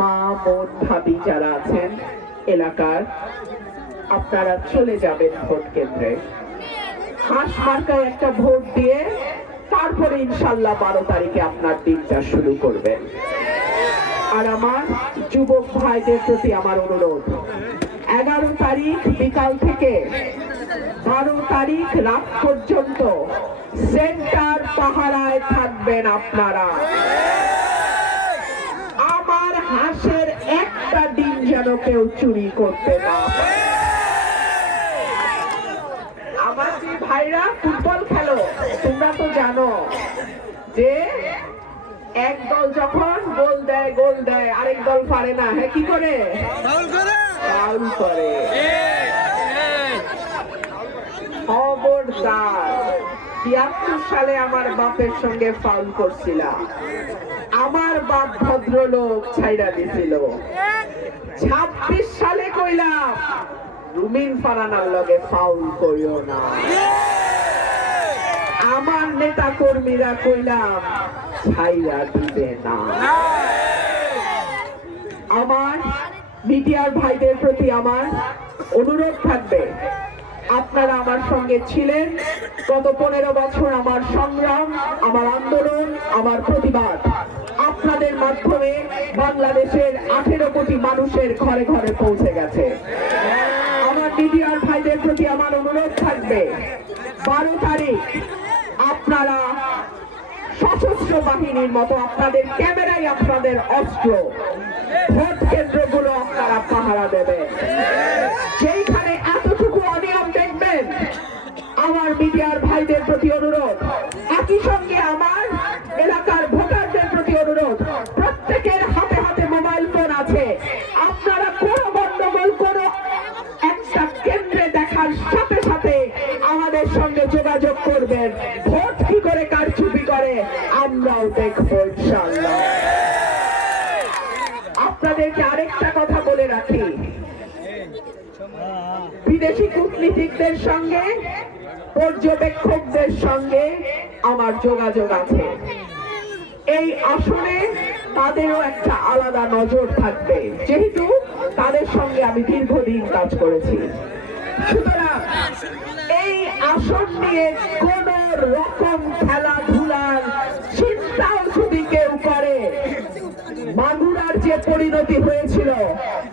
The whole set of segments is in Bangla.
মা বোন ভাবি যারা আছেন এলাকার, আপনারা চলে যাবেন ভোট কেন্দ্রে। হাঁস মার্কায় একটা ভোট দিয়ে তারপরে ইনশাল্লাহ 12 তারিখে আপনার দিনটা শুরু করবেন। আর আমার যুবক ভাইদের প্রতি আমার অনুরোধ, 11 তারিখ বিকাল থেকে 12 তারিখ রাত পর্যন্ত সেন্টার পাহারায় থাকবেন আপনারা। আমার হাঁসের একটা ডিম যেন কেউ চুরি করতে না পারে। আমার যে ভাইরা ফুটবল খেলো, তোমরা তো জানো যে এক দল যখন গোল দেয় আরেক দল পারে না, হ্যাঁ কি করে? ফাউল করে। খবরদার, ৭২ সালে আমার বাপের সঙ্গে ফাউল করছিলাম, আমার বাপ ভদ্রলোক ছাইড়া দিছিল। ২৬ সালে কইলাম রুমিন ফারানার লগে ফাউল করিও না। আমার নেতা কর্মীরা কইলাম ছাইড়া দিবে না। আমার মিডিয়ার ভাইদের প্রতি আমার অনুরোধ থাকবে, আপনারা আমার সঙ্গে ছিলেন গত 15 বছর। আমার সংগ্রাম, আমার আন্দোলন, আমার প্রতিবাদ আপনাদের মাধ্যমে বাংলাদেশের 18 কোটি মানুষের ঘরে ঘরে পৌঁছে গেছে। আমার মিডিয়ার ভাইদের প্রতি আমার অনুরোধ থাকবে, 12 তারিখ আপনারা সশস্ত্র বাহিনীর মতো আপনাদের ক্যামেরায় আপনাদের অস্ত্র, ভোট কেন্দ্রগুলো আপনারা পাহারা দেবেন। যেইখানে এতটুকু অনিয়ম দেখবেন, আমার মিডিয়ার ভাইদের প্রতি অনুরোধ, একই সঙ্গে আমার এলাকার ভোটারদের প্রতি অনুরোধ, প্রত্যেকের হাতে হাতে মোবাইল ফোন আছে। আপনারা কোনো গন্ডগোল কোনো একটা কেন্দ্রে দেখার সাথে সাথে আমাদের সঙ্গে যোগাযোগ করবেন। ভোট কি করে কারচুপি করে আমরাও দেখবো ইনশাআল্লাহ। আপনাদেরকে আরেকটা কথা বলে রাখি, বিদেশি কূটনীতিকদের সঙ্গে, পর্যবেক্ষকদের সঙ্গে আমার যোগাযোগ আছে। এই আসনে তাদেরও একটা আলাদা নজর থাকবে, যেহেতু তাদের সঙ্গে আমি দীর্ঘদিন কাজ করেছি। সুতরাং এই আসন নিয়ে কোন রকম খেলাধুলার চিন্তাও যদি কেউ করে, মাগুরার যে পরিণতি হয়েছিল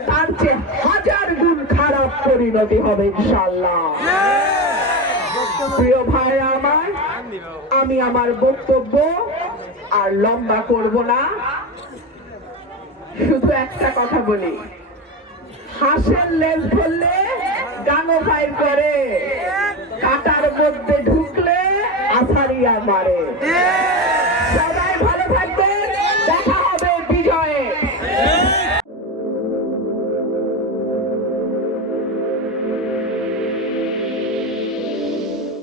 তার চেয়ে 1000 গুণ খারাপ পরিণতি হবে ইনশাআল্লাহ। প্রিয় ভাইরা আমার, আমি আমার বক্তব্য আর লম্বা করব না, শুধু একটা কথা বলি, হাঁসের লেজ ধরলে গাঙো ফাইর করে, কাটার মধ্যে ঢুকলে আছাড়িয়া মারে।